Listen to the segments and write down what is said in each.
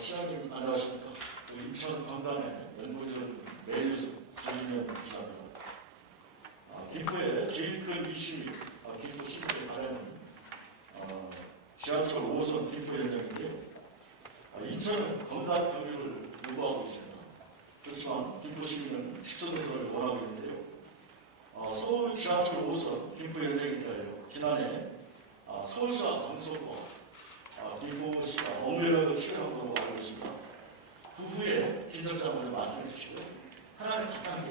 시장님 안녕하십니까. 인천 강남의 연구전 메일뉴스 조진영 기자입니다. 김포의 제일 큰 이슈, 김포 시민의 바람은 지하철 5호선 김포 현장인데요. 인천은 건강 교육을 요구하고 있습니다. 그렇지만 김포 시민은 직선도로를 원하고 있는데요. 서울 지하철 5호선 김포 현장인가요? 지난해 서울시와 강서구와 김포시가 엉매력을 실행한 걸로 알고 있습니다. 그 후에 진정사항을 말씀해 주시고요. 하나는 간단하게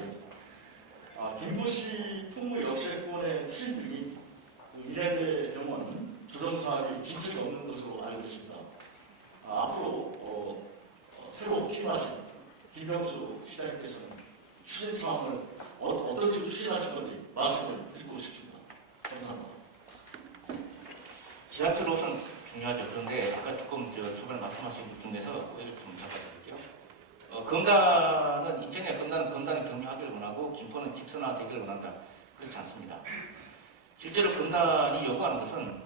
김포시 풍무역세권의 추진 중인 이래대 병원 조성사업이 진척이 없는 것으로 알고 있습니다. 앞으로 새로 취임하신 김병수 시장님께서는 추진 사항을 어떤 식으로 추진하실 건지 말씀을 듣고 싶습니다. 감사합니다. 지하철 5호선 중요하죠. 그런데 아까 조금 초반에 말씀하신 것 중에서 오해를 좀 잡아드릴게요. 검단은 인천의 검단은 경유하기를 원하고 김포는 직선화되기를 원한다. 그렇지 않습니다. 실제로 검단이 요구하는 것은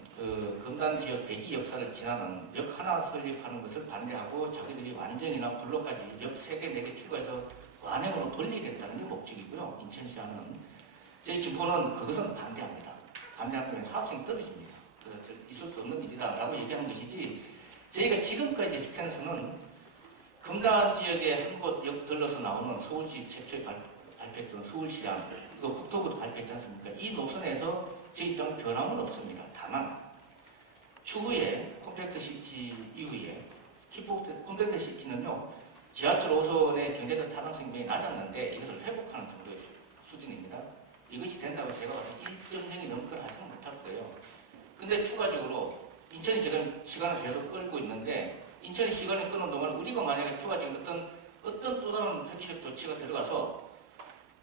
검단 지역 대기 역사를 지나는 역 하나 설립하는 것을 반대하고 자기들이 완전이나 블록까지 역 3개, 4개 추가해서 완행으로 돌리겠다는 게 목적이고요. 인천시장은. 저희 김포는 그것은 반대합니다. 반대하면 사업성이 떨어집니다. 있을 수 없는 일이다라고 얘기하는 것이지, 저희가 지금까지 스탠스는 검단 지역에 한 곳 역 들러서 나오는 서울시 최초에 발표했던 서울시장, 그거 국토부도 발표했지 않습니까? 이 노선에서 저희 입장은 변함은 없습니다. 다만 추후에 컴팩트시티 이후에 컴팩트시티는요, 지하철 5호선의 경제적 타당성이 굉장히 낮았는데 이것을 회복하는 정도의 수준입니다. 이것이 된다고 제가 봐서 1.0이 넘게 하지는 못할 거예요. 근데 추가적으로 인천이 지금 시간을 계속 끌고 있는데, 인천이 시간을 끄는 동안 우리가 만약에 추가적으로 어떤 또 다른 획기적 조치가 들어가서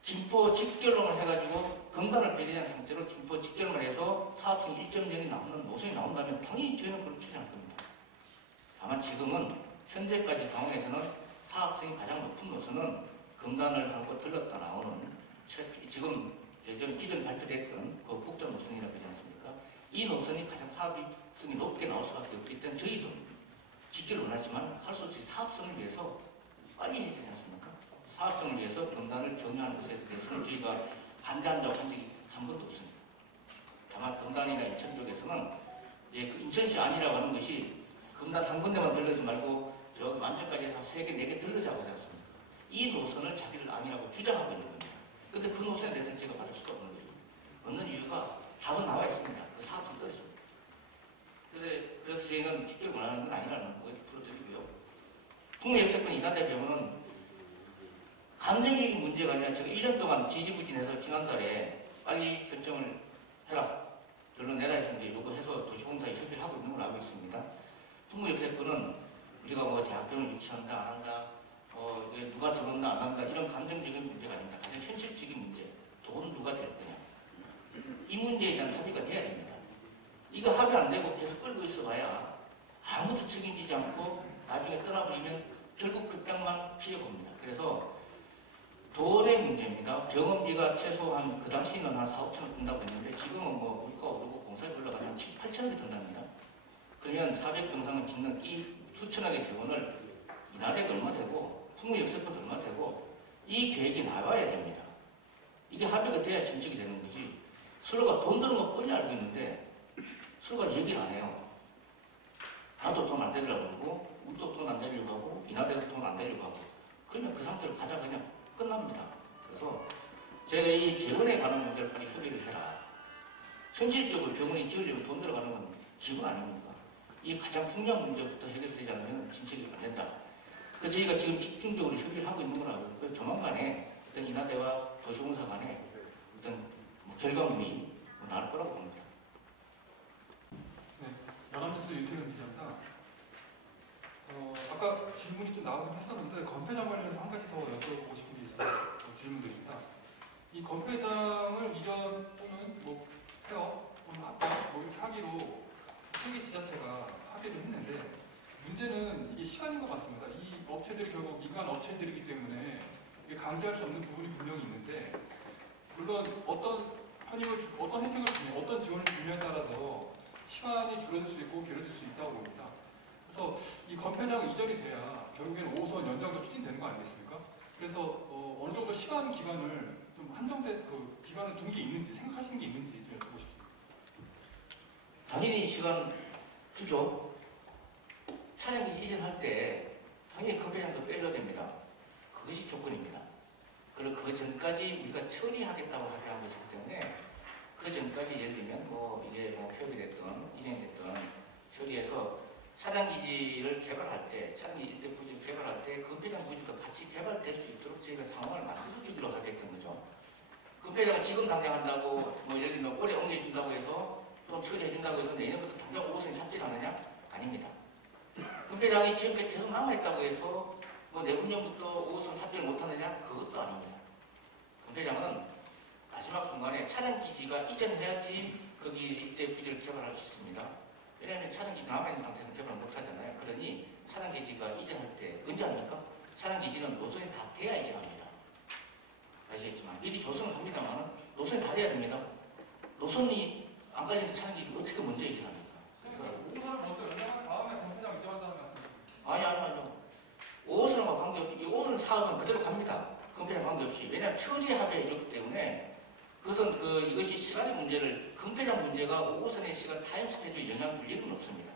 김포 직결론을 해가지고 검단을 배제한 상태로 김포 직결론을 해서 사업성 1.0이 나오는 노선이 나온다면 당연히 저희는 그걸 추진할 겁니다. 다만 지금은 현재까지 상황에서는 사업성이 가장 높은 노선은 검단을 하고 들렀다 나오는 지금 기존 발표됐던 그 국정 노선이라고 하지 않습니까? 이 노선이 가장 사업성이 높게 나올 수밖에 없기 때문에 저희도 짓기를 원하지만 할 수 없이 사업성을 위해서 빨리 해야 되지 않습니까? 사업성을 위해서 검단을 경유하는 것에 대해서는 저희가 반대한다고 한 적이 한 번도 없습니다. 다만 검단이나 인천 쪽에서는 이제 그 인천시 아니라고 하는 것이 검단 한 군데만 들르지 말고 저기 완전까지 한 3개, 4개 들르자고 하지 않습니까? 이 노선을 자기들 아니라고 주장하고 있는 겁니다. 근데 그 노선에 대해서는 제가 받을 수가 없는 거죠. 없는 이유가 답은 나와 있습니다. 그 사업성 떨어집니다. 그래서 저희는 직결 원하는 건 아니라는 거 풀어드리고요. 풍무역세권 이나대 병원은 감정적인 문제가 아니라 제가 1년 동안 지지부진해서 지난달에 빨리 결정을 해라, 결론 내라 해서 이제 요구해서 도시공사에 협의를 하고 있는 걸 알고 있습니다. 풍무역세권은 우리가 뭐 대학교를 유치한다 안 한다, 누가 들어온다 안 한다, 이런 감정적인 문제가 아닙니다. 가장 현실적인 문제, 돈 누가 될 거냐, 이 문제에 대한 합의가 돼야 됩니다. 이거 합의 안 되고 계속 끌고 있어봐야 아무도 책임지지 않고 나중에 떠나버리면 결국 그 땅만 피해봅니다. 그래서 돈의 문제입니다. 병원비가 최소한 그 당시에는 한 4, 5천 원 든다고 했는데 지금은 뭐 물가가 오르고 공사비 올라가서 한 7, 8천 원이 든답니다. 그러면 400병상을 짓는 이 수천억의 재원을 이나대가 얼마 되고 풍무역세권 얼마 되고 이 계획이 나와야 됩니다. 이게 합의가 돼야 진척이 되는 거지. 서로가 돈 드는 거 뻔히 알고 있는데 서로가 얘기를 안 해요. 나도 돈 안 내려고 하고 우리도 돈 안 내려고 하고 이나대도 돈 안 내려고 하고, 그러면 그 상태로 가자 그냥 끝납니다. 그래서 제가 이 재원에 관한 문제를 빨리 협의를 해라. 현실적으로 병원이 지으려면 돈 들어가는 건 기본 아닙니까? 이 가장 중요한 문제부터 해결되지 않으면 진척이 안 된다. 그래서 저희가 지금 집중적으로 협의를 하고 있는 거라고, 조만간에 어떤 이나대와 도시공사 간에 어떤 결과물이 나올 거라고 봅니다. 네, 연합뉴스 윤태근 기자입니다. 아까 질문이 좀 나오긴 했었는데 건폐장 관련해서 한 가지 더 여쭤보고 싶은 게 있어서 질문드립니다. 이 건폐장을 이전 또는 뭐 폐업 또는 합병 뭐 이렇게 하기로 세계 지자체가 합의를 했는데, 문제는 이게 시간인 것 같습니다. 이 업체들이 결국 민간 업체들이기 때문에 이게 강제할 수 없는 부분이 분명히 있는데, 물론 어떤 혜택을 주냐, 어떤 지원을 주냐에 따라서 시간이 줄어들 수 있고 길어질 수 있다고 봅니다. 그래서 그래서 이 건폐장 이전이 돼야 결국에는 5호선 연장도 추진되는 거 아니겠습니까? 그래서 어느 정도 시간 기간을 좀 한정된 그 기간을 둔 게 있는지 생각하시는 게 있는지 좀 여쭤보고 싶습니다. 당연히 시간 두죠. 차량기지 이전할 때 당연히 건폐장도 빼줘야 됩니다. 그것이 조건입니다. 그리고 그 전까지 우리가 처리하겠다고 합의한 것이기 때문에 그 전까지 예를 들면 뭐 이게 뭐 폐업이 됐든 이전이 됐든 처리해서 차량기지를 개발할 때, 차량기지 일대 부지를 개발할 때 건폐장 부지도 같이 개발될 수 있도록 저희가 상황을 만들어 주기로 하겠던 거죠. 건폐장을 지금 당장 한다고 뭐 예를 들면 올해 옮겨준다고 해서 또 처리해준다고 해서 내년부터 당장 5호선이 삭제하느냐? 아닙니다. 건폐장이 지금까지 계속 남아있다고 해서 뭐 내후년부터 5호선 삭제를 못하느냐? 그것도 아닙니다. 건폐장은 마지막 순간에 차량기지가 이전해야지 거기 일대 부지를 개발할 수 있습니다. 왜냐하면 차량기지 남아있는 상태에서 개발을 못하잖아요. 그러니 차량기지가 이전할 때 언제 합니까? 차량기지는 노선이 다 돼야 이전합니다. 아시겠지만 미리 조성을 합니다만 노선이 다 돼야 됩니다. 노선이 안 깔리는 차량기지를 어떻게 먼저 이전합니까? 5호선을 먼저 연장한 다음에 건폐장 이전한다는 말씀이십니까? 아니요. 5호선과 관계없이 이 5호선 사업은 그대로 갑니다. 건폐장 관계없이. 왜냐하면 처리 합의해줬기 때문에 그것은 이것이 시간의 문제를 건폐장 문제가 5호선의 시간 타임 스케줄에 영향을 줄 일은 없습니다.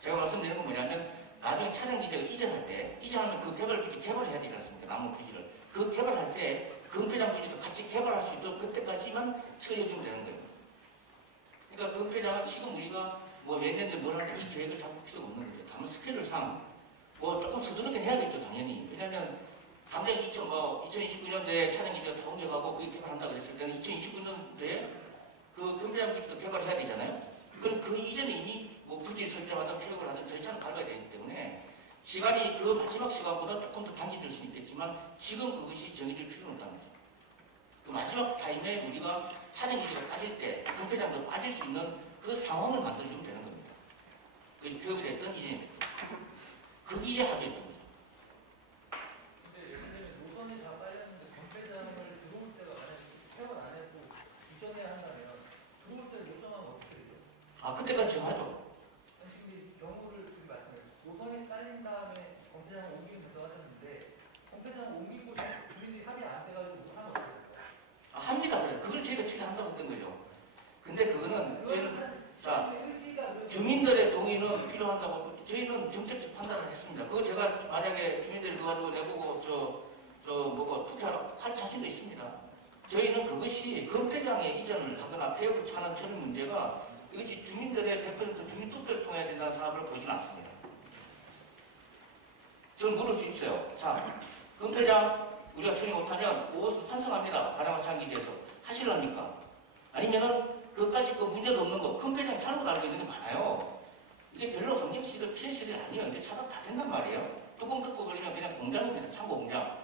제가 말씀드리는 건 뭐냐면 나중에 차량기지가 이전할 때 이전하면 그 개발 부지 개발해야 되지 않습니까? 남은 부지를. 그 개발할 때 건폐장 부지도 같이 개발할 수 있도록 그때까지만 처리해주면 되는 거예요. 그러니까 건폐장은 지금 우리가 뭐 몇 년대 뭘 하는데 이 계획을 잡을 필요가 없는 거죠. 다만 스케줄상 뭐 조금 서두르긴 해야겠죠, 당연히. 왜냐하면 당장 2029년도에 차량기지가 다 옮겨가고 그게 개발한다고 그랬을 때는 2029년도에 그 건폐장 부지도 개발해야 되잖아요. 그럼 그 이전에 이미 뭐 부지 설정하든 폐업을 하든 절차는 밟아야 되기 때문에 시간이 그 마지막 시간보다 조금 더 당겨질 수는 있겠지만 지금 그것이 정해질 필요는 없다는 거죠. 그 마지막 타임에 우리가 차량기지가 빠질 때 건폐장도 빠질 수 있는 그 상황을 만들어주면 되는 겁니다. 그것이 폐업이 됐든 이전이 됐든. 거기에 합의했던 거죠. 근데 예를 들면 노선이 다 깔렸는데 건폐장을 들어올 때가 만약에 폐업을 안 했고 이전해야 한다면 들어올 때 요청하면 어떻게 되죠? 그때까지 정하죠. 아니, 지금 이 경우를 지금 말씀해요. 노선이 깔린 다음에 건폐장을 옮기면 된다고 하셨는데 건폐장을 옮기고 주민들이 합의 안 돼가지고 하면 어떻게 될까요? 합니다. 그걸 저희가 처리한다고 했던 거죠. 근데 그거는 저희는 주민들의 동의는 필요한다고 저희는 정책적 판단을 했습니다. 그거 제가 만약에 주민들이 그거 가지고 내보고 투표할 자신도 있습니다. 저희는 그것이 건폐장에 이전을 하거나 폐업을 하는 처리 문제가 이것이 주민들의 100% 주민투표를 통해야 된다는 사업을 보지는 않습니다. 저는 물을 수 있어요. 자, 건폐장 우리가 처리 못하면 5호선 환승합니다. 가장 차량기지에서 하실랍니까? 아니면은 그것까지 그 문제도 없는 거, 건폐장 잘못 알고 있는 게 많아요. 이게 별로 환경시설, 피해시설이 아니에요. 이제 차가 다 된단 말이에요. 뚜껑 뜯고 그러면 그냥 공장입니다. 창고 공장.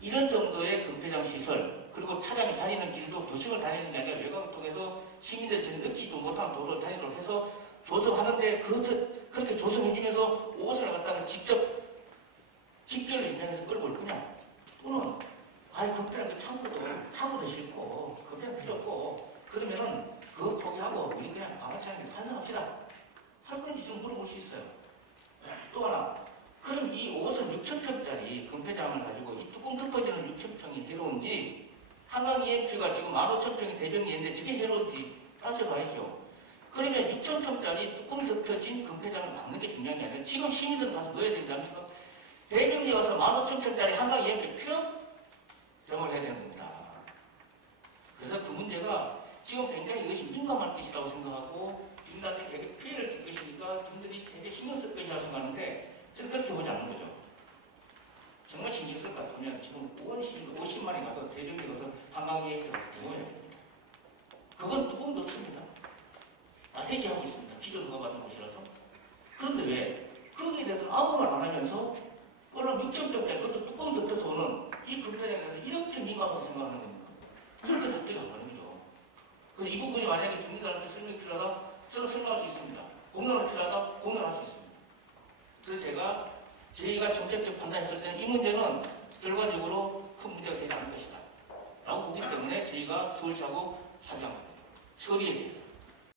이런 정도의 건폐장 시설, 그리고 차량이 다니는 길도 도심을 다니는 게 아니라 외곽을 통해서 시민들이 전혀 느끼지도 못한 도로를 다니도록 해서 조성하는데 그렇게 조성해주면서 5호선을 갖다가 직접 인장해서 끌고 올 거냐? 또는 건폐장 그 창고도 싫고 건폐장 필요 없고 그러면은 그거 포기하고 우리 그냥 아마추어한테 환승합시다. 할 건지 좀 물어볼 수 있어요. 또 하나, 그럼 이 5호선 6,000평짜리 건폐장을 가지고 이 뚜껑 덮어지는 6,000평이 해로운지 한강 EMP가 지금 15,000평이 대변이 있는데 저게 해로운지 따져봐야죠. 그러면 6,000평짜리 뚜껑 덮여진 건폐장을 막는 게 중요한 게 아니라 지금 시민들 가서 뭐 해야 되지 않습니까? 대변이 가서 15,000평짜리 한강 EMP 폐업 정을 해야 되는 겁니다. 그래서 그 문제가 지금 굉장히 이것이 민감할 것이라고 생각하고 주민들한테 되게 피해를 줄 것이니까 주민들이 되게 신경 쓸 것이라고 생각하는데 저는 그렇게 보지 않는 거죠. 정말 신경 쓸 것 같으면 지금 50만이 가서 대중에 가서 한강에 가서 등원해야 됩니다. 그건 뚜껑도 없습니다. 나태지하고 있습니다. 기존 그거 받은 곳이라서. 그런데 왜? 거기에 대해서 아무 말 안 하면서 그걸 6,000점짜리 그것도 뚜껑 덮여서 오는 이 건폐장에 대해서 이렇게 민감하게 생각하는 겁니까? 그렇게 답변이 안 가는 거죠. 그래서 이 부분이 만약에 주민들한테 설명이 필요하다, 저는 설명할 수 있습니다. 공론이 필요하다, 공론할 수 있습니다. 그래서 저희가 정책적 판단했을 때는 이 문제는 결과적으로 큰 문제가 되지 않을 것이다 라고 보기 때문에 저희가 서울시하고 합의한 겁니다. 처리에 대해서.